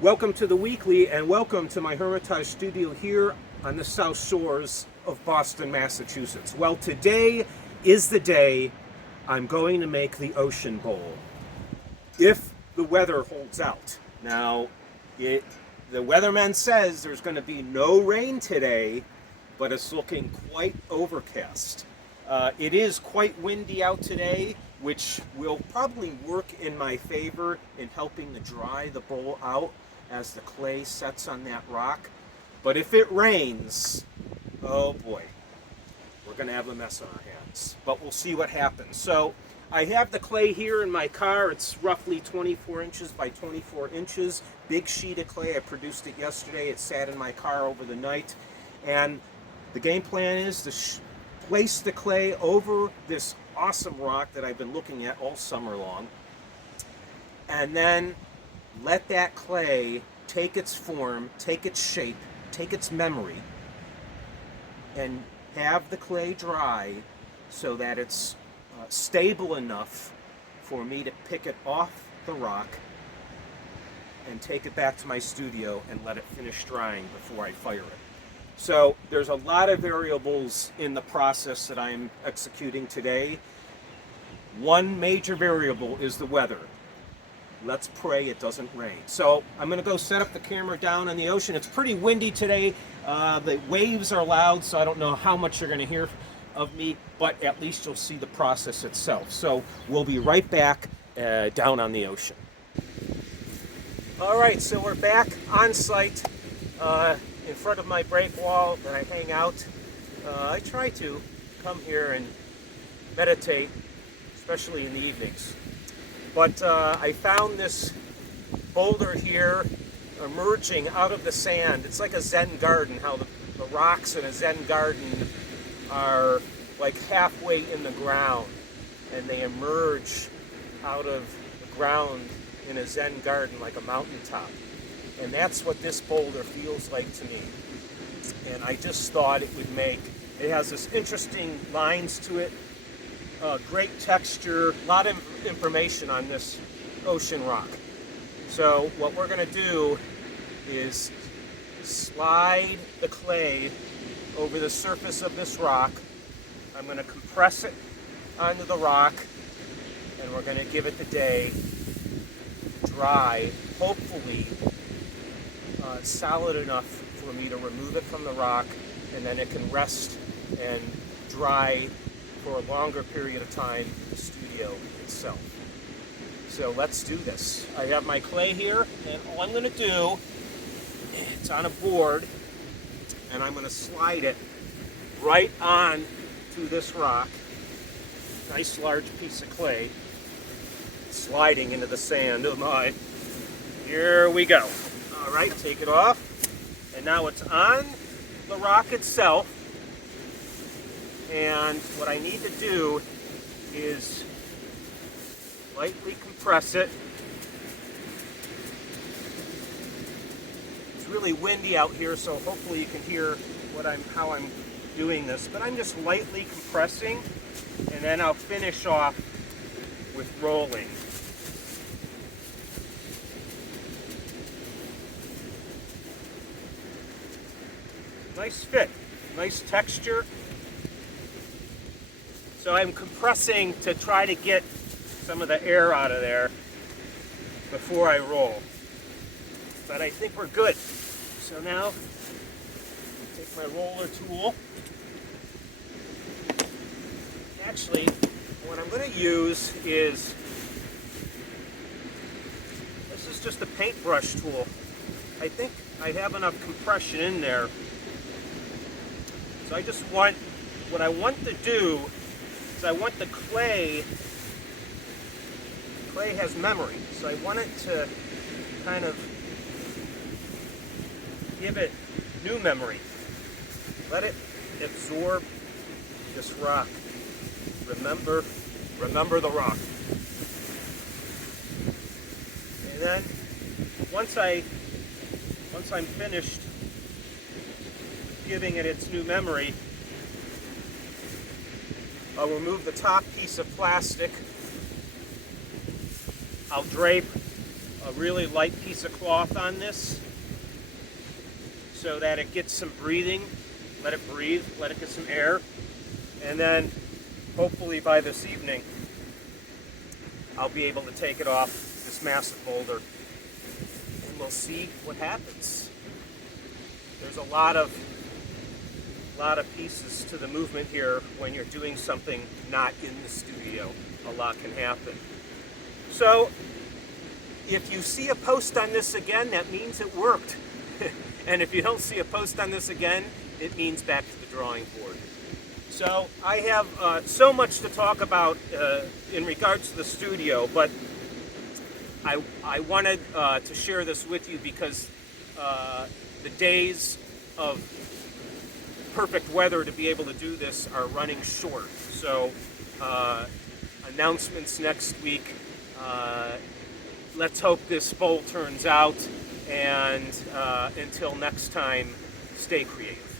Welcome to the Weekly and welcome to my Hermitage studio here on the South Shores of Boston, Massachusetts. Well, today is the day I'm going to make the Ocean Bowl, if the weather holds out. Now, the weatherman says there's going to be no rain today, but it's looking quite overcast. It is quite windy out today, which will probably work in my favor in helping to dry the bowl out as the clay sets on that rock. But if it rains, oh boy, we're going to have a mess on our hands. But we'll see what happens. So I have the clay here in my car. It's roughly 24 inches by 24 inches. Big sheet of clay. I produced it yesterday. It sat in my car over the night. And the game plan is to place the clay over this awesome rock that I've been looking at all summer long, and then let that clay take its form, take its shape, take its memory, and have the clay dry so that it's stable enough for me to pick it off the rock and take it back to my studio and let it finish drying before I fire it. So there's a lot of variables in the process that I'm executing today. One major variable is the weather. Let's pray it doesn't rain. So I'm going to go set up the camera down on the ocean. It's pretty windy today. The waves are loud, so I don't know how much you're going to hear of me, but at least you'll see the process itself. So we'll be right back down on the ocean. All right, so we're back on site. In front of my break wall that I hang out. I try to come here and meditate, especially in the evenings. But I found this boulder here emerging out of the sand. It's like a Zen garden, how the rocks in a Zen garden are like halfway in the ground, and they emerge out of the ground in a Zen garden like a mountaintop. And that's what this boulder feels like to me. And I just thought it would make, it has this interesting lines to it, great texture, a lot of information on this ocean rock. So what we're going to do is slide the clay over the surface of this rock. I'm going to compress it onto the rock, and we're going to give it the day to dry, hopefully solid enough for me to remove it from the rock, and then it can rest and dry for a longer period of time in the studio itself. So let's do this. I have my clay here, and all I'm going to do, it's on a board, and I'm going to slide it right on to this rock. Nice large piece of clay sliding into the sand. Oh my. Here we go. All right, take it off, and now it's on the rock itself, and what I need to do is lightly compress it. It's really windy out here, so hopefully you can hear how I'm doing this, but I'm just lightly compressing, and then I'll finish off with rolling. Nice fit, nice texture. So I'm compressing to try to get some of the air out of there before I roll. But I think we're good. So now, take my roller tool. Actually, what I'm going to use is, this is just a paintbrush tool. I think I have enough compression in there. So I just want, what I want to do is I want the clay has memory, so I want it to kind of give it new memory. Let it absorb this rock. Remember the rock. And then once I'm finished giving it its new memory, I'll remove the top piece of plastic. I'll drape a really light piece of cloth on this so that it gets some breathing. Let it breathe, let it get some air. And then hopefully by this evening, I'll be able to take it off this massive boulder and we'll see what happens. There's a lot of pieces to the movement here when you're doing something not in the studio. A lot can happen. So if you see a post on this again, that means it worked. And if you don't see a post on this again, it means back to the drawing board. So I have so much to talk about in regards to the studio, but I wanted to share this with you because the days of perfect weather to be able to do this are running short. So announcements next week. Let's hope this bowl turns out, and until next time, stay creative.